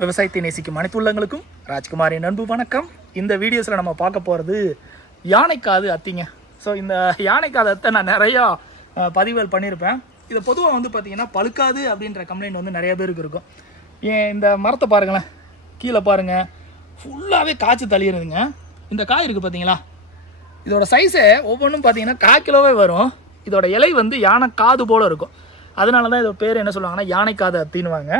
விவசாயத்தை நேசிக்கும் அனைத்து உள்ளங்களுக்கும் ராஜ்குமாரின் அன்பு வணக்கம். இந்த வீடியோஸில் நம்ம பார்க்க போகிறது யானைக்காது அத்திங்க. ஸோ இந்த யானைக்காது அத்தை நான் நிறையா பதிவுகள் பண்ணியிருப்பேன் இது பொதுவாக வந்து பார்த்திங்கன்னா பழுக்காது அப்படின்ற கம்ப்ளைண்ட் வந்து நிறைய பேருக்கு இருக்கும். ஏன் இந்த மரத்தை பாருங்களேன். கீழே பாருங்கள் ஃபுல்லாகவே காய்ச்சி தள்ளிடுதுங்க இந்த காய் இருக்குது பார்த்தீங்களா இதோட சைஸே ஒவ்வொன்றும் பார்த்தீங்கன்னா கால் கிலோவே வரும். இதோட இலை வந்து யானை காது போல் இருக்கும். அதனால தான் இதோட பேர் என்ன சொல்லுவாங்கன்னா யானைக்காது அத்தின்னுவாங்க.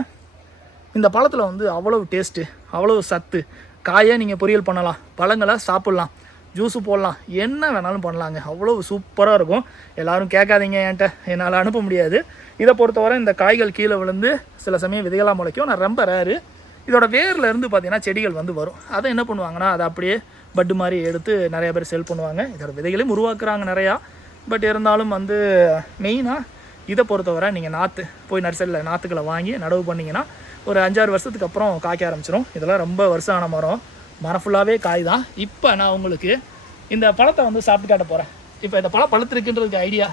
இந்த பழத்தில் வந்து அவ்வளவு டேஸ்ட்டு அவ்வளவு சத்து. காயை நீங்கள் பொரியல் பண்ணலாம் பழங்களை சாப்பிட்லாம் ஜூஸு போடலாம் என்ன வேணாலும் பண்ணலாங்க. அவ்வளோ சூப்பராக இருக்கும். எல்லாரும் கேட்காதீங்க என்கிட்ட என்னால் அனுப்ப முடியாது. இதை பொறுத்தவரை இந்த காய்கள் கீழே விழுந்து சில சமயம் விதைகளாக முளைக்கும். நான் ரொம்ப ரேரு இதோட வேரில் இருந்து பார்த்தீங்கன்னா செடிகள் வந்து வரும். அதை என்ன பண்ணுவாங்கன்னா அதை அப்படியே பட்டு மாதிரி எடுத்து நிறைய பேர் செல் பண்ணுவாங்க. இதோட விதைகளையும் உருவாக்குறாங்க நிறையா. பட் இருந்தாலும் வந்து மெயினாக இதை பொறுத்தவரை நீங்கள் நாற்று போய் நர்சரியில் நாற்றுக்களை வாங்கி நடவு பண்ணிங்கன்னா ஒரு அஞ்சாறு வருஷத்துக்கு அப்புறம் காய்க்க ஆரம்பிச்சிடும் இதெல்லாம் ரொம்ப வருஷம் ஆன மரம். மரம் ஃபுல்லாகவே காய் தான் இப்போ நான் உங்களுக்கு இந்த பழத்தை வந்து சாப்பிட்டு காட்ட போகிறேன் இப்போ இந்த பழம் பழுத்திருக்குன்றதுக்கு ஐடியா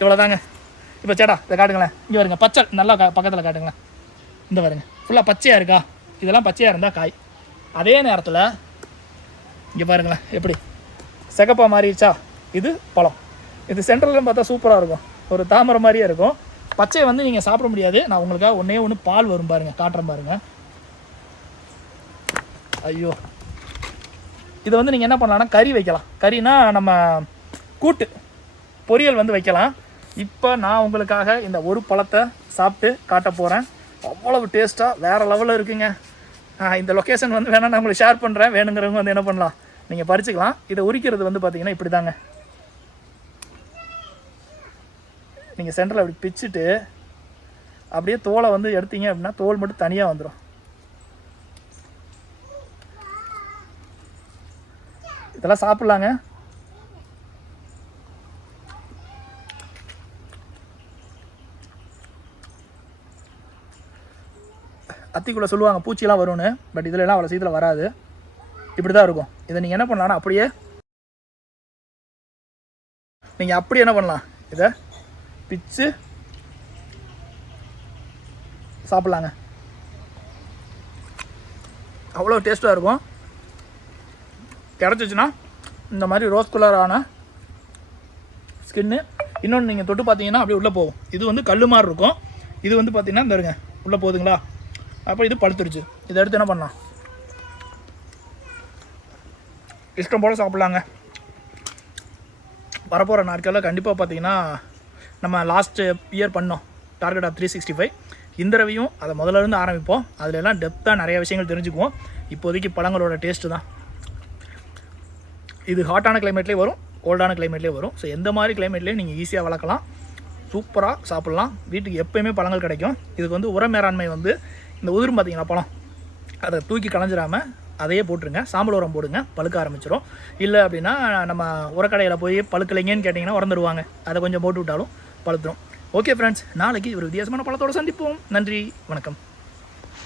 இவ்வளோதாங்க இப்போ சேடா இதை காட்டுங்களேன். இங்கே வருங்க பச்சை நல்லா பக்கத்தில் காட்டுங்களேன். இந்த பாருங்க ஃபுல்லாக பச்சையாக இருக்கா? இதெல்லாம் பச்சையாக இருந்தால் காய். அதே நேரத்தில் இங்கே பாருங்களேன் எப்படி? செகப்பாக மாறிடுச்சா? இது பழம். இது சென்ட்ரல்னு பார்த்தா சூப்பராக இருக்கும். ஒரு தாமரை மாதிரியே இருக்கும். பச்சையை வந்து நீங்கள் சாப்பிட முடியாது. நான் உங்களுக்காக ஒன்றே ஒன்று பால் வரும் பாருங்கள் காட்டுறேன் பாருங்கள் ஐயோ. இதை வந்து நீங்கள் என்ன பண்ணலாம்னா கறி வைக்கலாம். கறினா நம்ம கூட்டு பொரியல் வந்து வைக்கலாம். இப்போ நான் உங்களுக்காக இந்த ஒரு பழத்தை சாப்பிட்டு காட்ட போகிறேன் அவ்வளவு டேஸ்ட்டாக வேறு லெவலில் இருக்குங்க. இந்த லொக்கேஷன் வந்து வேணால் நான் உங்களுக்கு ஷேர் பண்ணுறேன் வேணுங்கிறவங்க வந்து என்ன பண்ணலாம் நீங்கள் பறிச்சுக்கலாம். இதை உரிக்கிறது வந்து பார்த்தீங்கன்னா இப்படி தாங்க நீங்கள் சென்டரில் அப்படி பிச்சுட்டு அப்படியே தோலை வந்து எடுத்தீங்க அப்படின்னா தோல் மட்டும் தனியாக வந்துடும் இதெல்லாம் சாப்பிட்லாங்க. அத்திக்குள்ளே சொல்லுவாங்க பூச்சிலாம் வரும்னு பட் இதில் எல்லாம் அவ்வளோ சீக்கிரம் வராது. இப்படி தான் இருக்கும். இதை நீங்கள் என்ன பண்ணலாம்னா அப்படியே நீங்கள் அப்படியே என்ன பண்ணலாம்? இதை பிச்சு. சாப்பிட்லாங்க. அவ்வளோ டேஸ்ட்டாக இருக்கும். கிடச்சிச்சின்னா இந்த மாதிரி ரோஸ் கலரான ஸ்கின்னு. இன்னொன்று நீங்கள் தொட்டு பார்த்தீங்கன்னா அப்படியே உள்ளே போகும். இது வந்து கல் மாதிரி இருக்கும். இது வந்து பார்த்தீங்கன்னா இந்த இருங்க உள்ளே போகுதுங்களா? அப்போ இது பழுத்துருச்சு. இதை எடுத்து என்ன பண்ணலாம்? இஷ்டம் போல் சாப்பிட்லாங்க. வரப்போகிற நாட்களில் கண்டிப்பாக பார்த்தீங்கன்னா நம்ம லாஸ்ட் இயர் பண்ணோம். Target of three sixty five இந்த ரவியும் அதை முதல்ல இருந்து ஆரம்பிப்போம். அதில் எல்லாம் டெப்த்தாக நிறைய விஷயங்கள் தெரிஞ்சுக்குவோம். இப்போதைக்கு பழங்களோட டேஸ்ட்டு தான். இது ஹாட்டான கிளைமேட்லேயே வரும் கோல்டான கிளைமேட்லேயே வரும். ஸோ எந்த மாதிரி கிளைமேட்லேயும் நீங்கள் ஈஸியாக வளர்க்கலாம் சூப்பராக சாப்பிட்லாம். வீட்டுக்கு எப்போயுமே பழங்கள் கிடைக்கும். இதுக்கு வந்து உர மேலாண்மை வந்து இந்த உதிரும் பார்த்தீங்களா பழம்? அதை தூக்கி களைஞ்சிடாமல் அதையே போட்டுருங்க. சாம்பல் உரம் போடுங்க பழுக்க ஆரம்பிச்சிடும் இல்லை அப்படின்னா நம்ம உரக்கடையில் போய் பழுக்கலைங்கன்னு கேட்டிங்கன்னா உறந்துடுவாங்க அதை கொஞ்சம் போட்டு விட்டாலும் பழுத்துரும் ஓகே ஃப்ரெண்ட்ஸ் நாளைக்கு ஒரு வித்தியாசமான பழத்தோடு சந்திப்போம். நன்றி. வணக்கம்.